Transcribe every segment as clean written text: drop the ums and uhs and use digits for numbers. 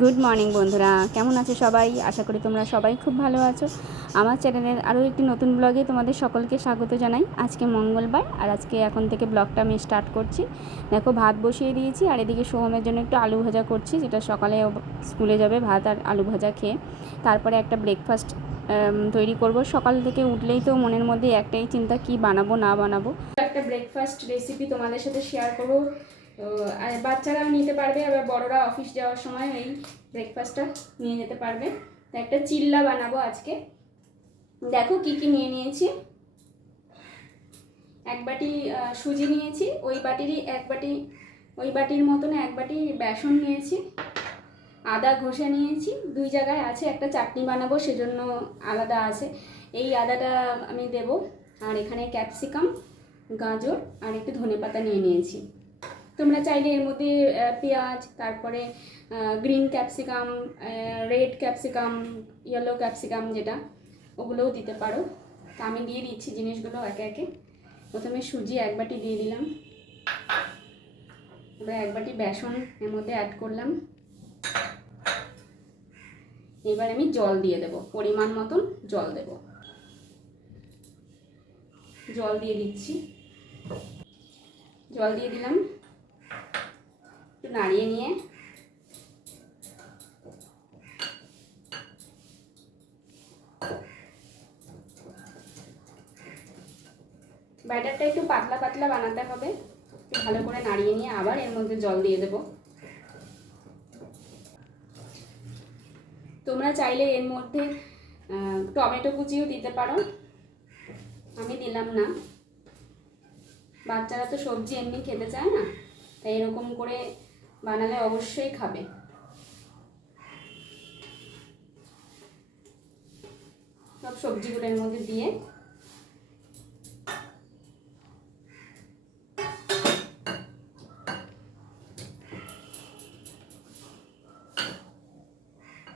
Good morning বন্ধুরা, কেমন আছো সবাই? আশা করি তোমরা সবাই খুব ভালো আছো। আমার চ্যানেলের আরও একটি নতুন ব্লগে তোমাদের সকলকে স্বাগত জানাই। আজকে মঙ্গলবার, আর আজকে এখন থেকে ব্লগটা আমি স্টার্ট করছি। দেখো, ভাত বসিয়ে দিয়েছি, আর এদিকে সোহমের জন্য একটু আলু ভাজা করছি, যেটা সকালে স্কুলে যাবে ভাত আর আলু ভাজা খেয়ে। তারপরে একটা ব্রেকফাস্ট তৈরি করব। সকাল থেকে উঠলেই তো মনের মধ্যে একটাই চিন্তা, কি বানাবো না বানাবো। একটা ব্রেকফাস্ট রেসিপি তোমাদের সাথে শেয়ার করবো। তো আর বাচ্চারাও নিতে পারবে, আবার বড়রা অফিস যাওয়ার সময় এই ব্রেকফাস্টটা নিয়ে যেতে পারবে। তো একটা চিল্লা বানাবো আজকে। দেখো কি কি নিয়ে নিয়েছি। এক বাটি সুজি নিয়েছি, ওই বাটির মতন এক বাটি বেসন নিয়েছি। আদা ঘষে নিয়েছি, 2 জায়গায় আছে, একটা চাটনি বানাবো সেজন্য আলাদা আছে। এই আদাটা আমি দেব। আর এখানে ক্যাপসিকাম, গাজর আর একটু ধনেপাতা নিয়ে নিয়েছি। তোমরা চাইলে এর মধ্যে পেঁয়াজ, তারপরে green capsicum, red capsicum, yellow capsicum যেটা, ওগুলোও দিতে পারো। তা আমি দিয়ে দিচ্ছি জিনিসগুলো একে একে। প্রথমে সুজি 1 বাটি দিয়ে দিলাম, এবার 1 বাটি বেসন এর মধ্যে অ্যাড করলাম। এবার আমি জল দিয়ে দেব, পরিমাণ মতন জল দেব। জল দিয়ে দিচ্ছি, জল দিয়ে দিলাম। একটু নাড়িয়ে নিয়ে ব্যাটারটা একটু পাতলা পাতলা বানাতে হবে। ভালো করে নাড়িয়ে নিয়ে আবার এর মধ্যে জল দিয়ে দেব। তোমরা চাইলে এর মধ্যে টমেটো কুচিও দিতে পারো, আমি দিলাম না। বাচ্চারা তো সবজি এমনি খেতে চায় না, তাই এরকম করে বানালে অবশ্যই খাবে। সব সবজিগুলো এর মধ্যে দিয়ে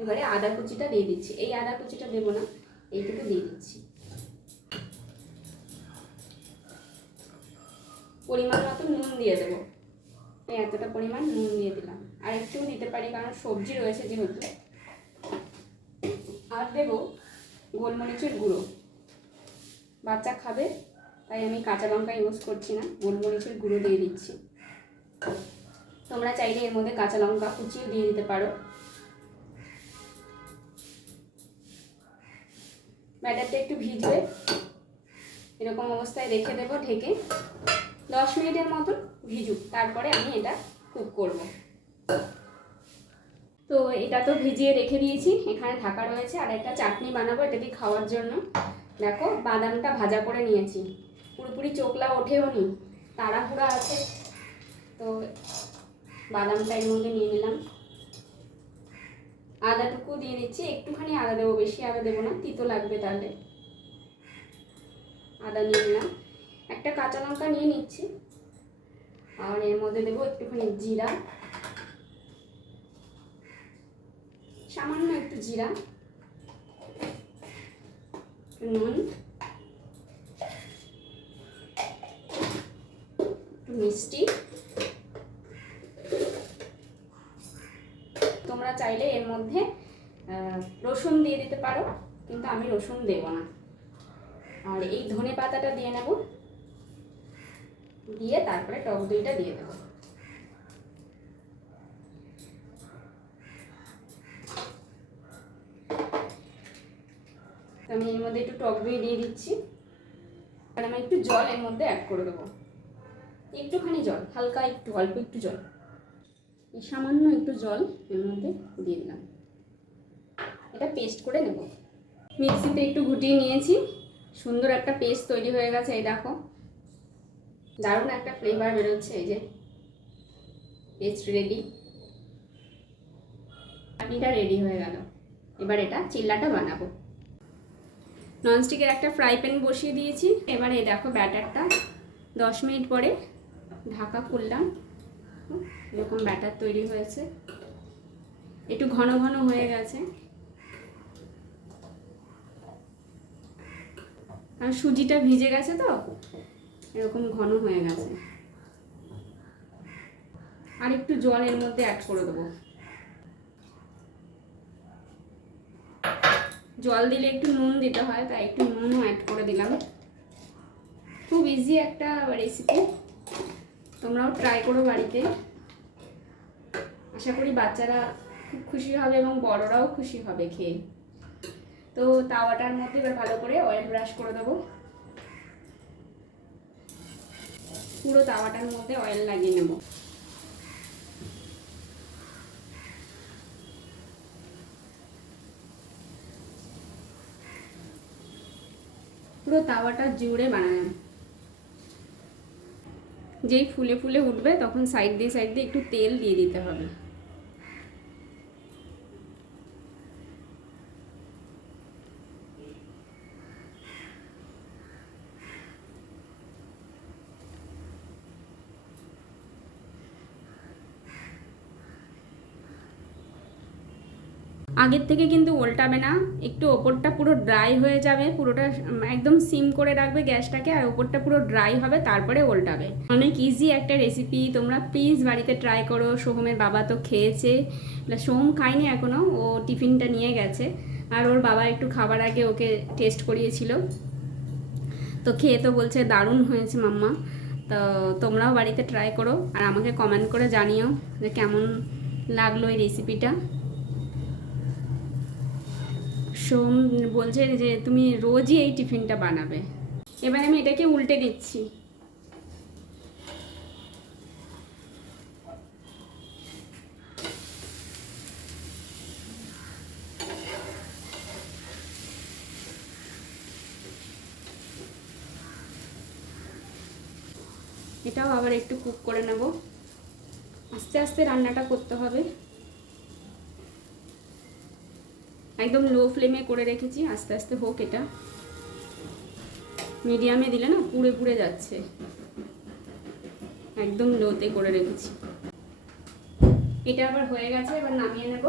এবারে আদা কুচিটা দিয়ে দিচ্ছি। এই আদা কুচিটা দেবো না, এইটুকু দিয়ে দিচ্ছি। পরিমাণ মতো নুন দিয়ে দেবো, এই এতটা পরিমাণ নুন দিয়ে দিলাম। আর একটু দিতে পারি কারণ সবজি রয়েছে যেহেতু। আর দেবো গোলমরিচের গুঁড়ো, বাচ্চা খাবে তাই আমি কাঁচা লঙ্কা ইউজ করছি না, গোলমরিচের গুঁড়ো দিয়ে দিচ্ছি। তোমরা চাইলে এর মধ্যে কাঁচা লঙ্কা কুচিও দিয়ে দিতে পারো। ব্যাটারটা একটু ভিজবে, এরকম অবস্থায় রেখে দেবো ঢেকে। 10 মিনিটের মতন ভিজুক, তারপরে আমি এটা কুক করব। তো এটা তো ভিজিয়ে রেখে দিয়েছি, এখানে ঢাকা রয়েছে। আর একটা চাটনি বানাবো এটা দিয়ে খাওয়ার জন্য। দেখো, বাদামটা ভাজা করে নিয়েছি, পুরোপুরি চোখলা ওঠেও নি, তাড়াহুড়া আছে, তো বাদামটা এর মধ্যে নিয়ে নিলাম। আদাটুকু দিয়ে দিচ্ছি, একটুখানি আদা দেবো, বেশি আদা দেবো না, তিতো লাগবে তাহলে। আদা নিয়ে নিলাম, একটা কাঁচা লঙ্কা নিয়ে নিচ্ছি। আর এর মধ্যে দেবো একটুখানি জিরা, সামান্য একটু জিরা, নুন, মিষ্টি। তোমরা চাইলে এর মধ্যে রসুন দিয়ে দিতে পারো, কিন্তু আমি রসুন দেব না। আর এই ধনে পাতাটা দিয়ে নেব, দিয়ে তারপরে টক দইটা দিয়ে দেবো। আমি এর মধ্যে একটু টক দই দিয়ে দিচ্ছি। আর আমি একটু জল এর মধ্যে অ্যাড করে দেবো, একটুখানি জল, হালকা একটু, অল্প একটু জল, এই সামান্য একটু জল এর মধ্যে দিয়ে দিলাম। এটা পেস্ট করে নেব। মিক্সিতে একটু ঘুটিয়ে নিয়েছি, সুন্দর একটা পেস্ট তৈরি হয়ে গেছে। এই দেখো, দারুণ একটা ফ্লেভার বেরোচ্ছে। এই যে পেস্ট রেডি, চাটনিটা রেডি হয়ে গেল। এবার এটা চিল্লাটা বানাবো। ননস্টিকের একটা ফ্রাই প্যান বসিয়ে দিয়েছি। এবার এই দেখো ব্যাটারটা 10 মিনিট পরে ঢাকা খুললাম, এরকম ব্যাটার তৈরি হয়েছে, একটু ঘন ঘন হয়ে গেছে। আর সুজিটা ভিজে গেছে তো এরকম ঘন হয়ে গেছে। আর একটু জল এর মধ্যে অ্যাড করে দেবো। জল দিলে একটু নুন দিতে হয়, তাই একটু নুনও অ্যাড করে দিলাম। খুব ইজি একটা রেসিপি, তোমরাও ট্রাই করো বাড়িতে। আশা করি বাচ্চারা খুব খুশি হবে এবং বড়রাও খুশি হবে খেয়ে। তো তাওয়াটার মধ্যে এবার ভালো করে অয়েল ব্রাশ করে দেবো। পুরো তাওয়াটার মধ্যে অয়েল লাগিয়ে নেব। পুরো তাওয়াটা জুড়ে বানালাম। যেই ফুলে ফুলে উঠবে তখন সাইড দিয়ে একটু তেল দিয়ে দিতে হবে। আগের থেকে কিন্তু উল্টাবে না, একটু ওপরটা পুরো ড্রাই হয়ে যাবে, পুরোটা একদম সিম করে রাখবে গ্যাসটাকে, আর ওপরটা পুরো ড্রাই হবে, তারপরে উল্টাবে। অনেক ইজি একটা রেসিপি, তোমরা প্লিজ বাড়িতে ট্রাই করো। সোহমের বাবা তো খেয়েছে, সোহম খায়নি এখনও, ও টিফিনটা নিয়ে গেছে, আর ওর বাবা একটু খাবার আগে ওকে টেস্ট করিয়েছিল, তো খেয়ে তো বলছে দারুণ হয়েছে মাম্মা। তো তোমরাও বাড়িতে ট্রাই করো আর আমাকে কমেন্ট করে জানিও যে কেমন লাগলো এই রেসিপিটা। সোম বলছে যে তুমি রোজই এই টিফিনটা বানাবে। এবার আমি এটাকে উল্টে দিচ্ছি। এটাও আবার একটু কুক করে নেব। আস্তে আস্তে রান্নাটা করতে হবে, একদম লো ফ্লেমে করে রেখেছি, আস্তে আস্তে হোক। এটা মিডিয়ামে দিলে না পুড়ে পুড়ে যাচ্ছে, একদম লোতে করে রেখেছি। এটা আবার হয়ে গেছে, এবার নামিয়ে নেব।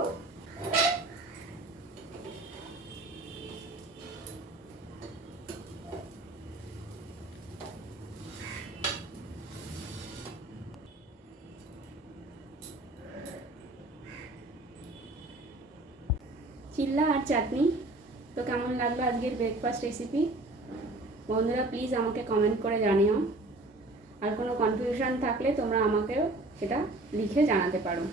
চিল্লা আর চাটনি। তো কেমন লাগলো আজকের ব্রেকফাস্ট রেসিপি? বন্ধুরা প্লিজ আমাকে কমেন্ট করে জানিও, আর কোনো কনফিউশন থাকলে তোমরা আমাকেও সেটা লিখে জানাতে পারো।